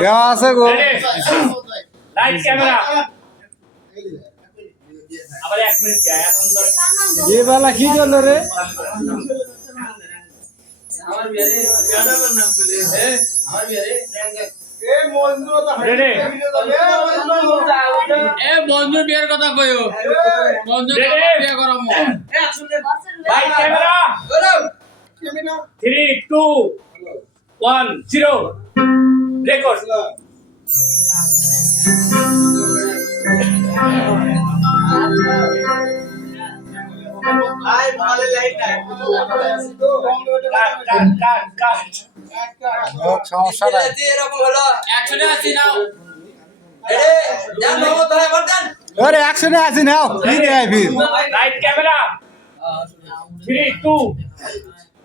দেওয়া আছে গো light camera আবার 1 মিনিট এ বালা কি করলো রে আমার বিয়ারে জানাবার নাম পেলে আমার বিয়ারে এ বন্ধু তো রেডি এ বন্ধু বিয়ের কথা কইও বন্ধু বিয়ে করমু লাইট ক্যামেরা 3 2 1 0 রেকর্ড আই ভালো লাইট নাই কাট সমস্যা নাই এরকম হলো অ্যাকশনে আসি নাও এরে জান বাবু ধরে বলতেন আরে অ্যাকশনে আছি নাও কি রে ফির লাইট ক্যামেরা 3 2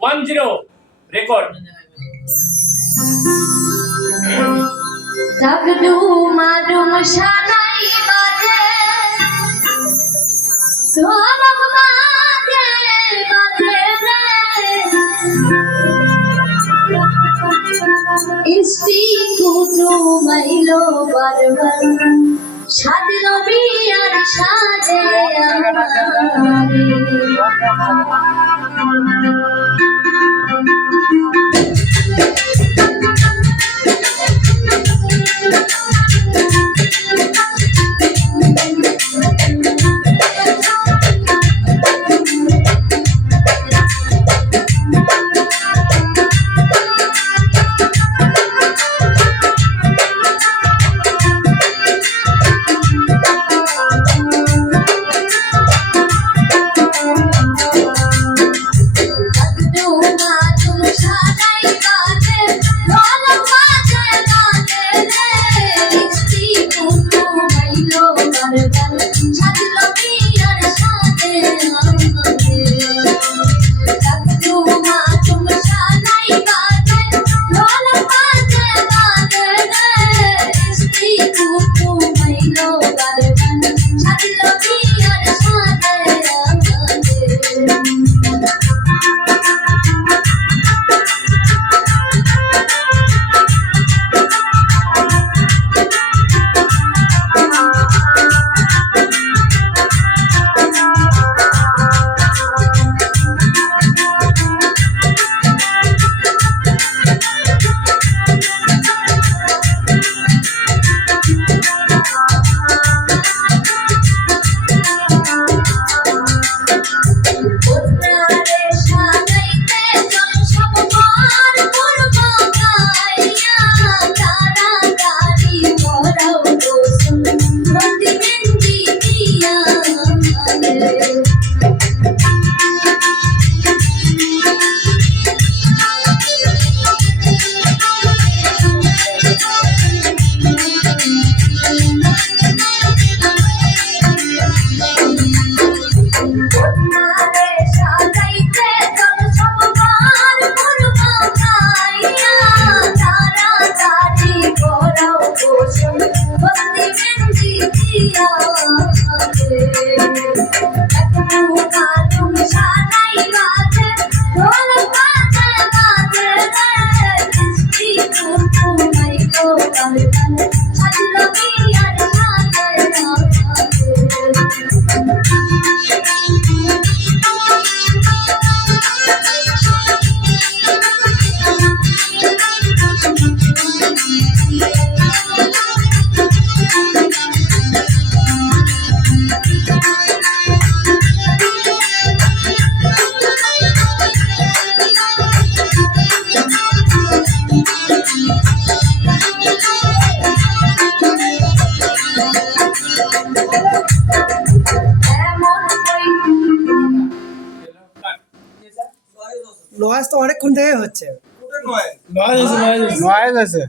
1 0 রেকর্ড तगडू मारूम शानाई बाजे ढोलक बाजे बाजे रे इष्टी कुटू मैलो बरबर शादिनो बियार शाजे নয়েজ তো অনেকক্ষণ থেকে হচ্ছে নয়েজ আছে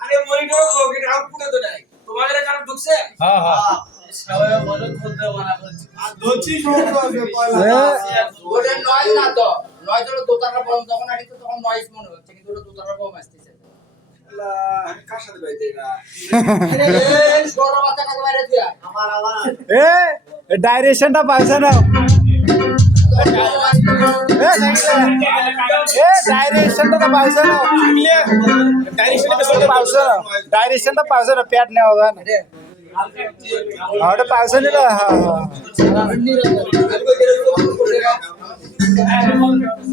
আরে মনিটর তো ওকে আউটপুটে তো নাই তোমাদের এখানে ঢুকছে হ্যাঁ হ্যাঁ সবাই বলে খুদে বানা করছি আর ধরছি সমস্যা আছে পয়লা ওটা নয়েজ না তো নয়েজ হলো দোতারা বম যখন আড়িতে তখন নয়েজ মনে হচ্ছে কিন্তু ওটা দোতারা বম আসতেছে আমি কার সাথে বাইতে না এই বড় মাথা কাজ বাইরে দিয়া আমার এ ডাইরেকশনটা পাইছে না डायरेक्शनটা पावसानं डायरेक्शनটা पावसानं पॅट नाही होगा ना पावसाने हा आणि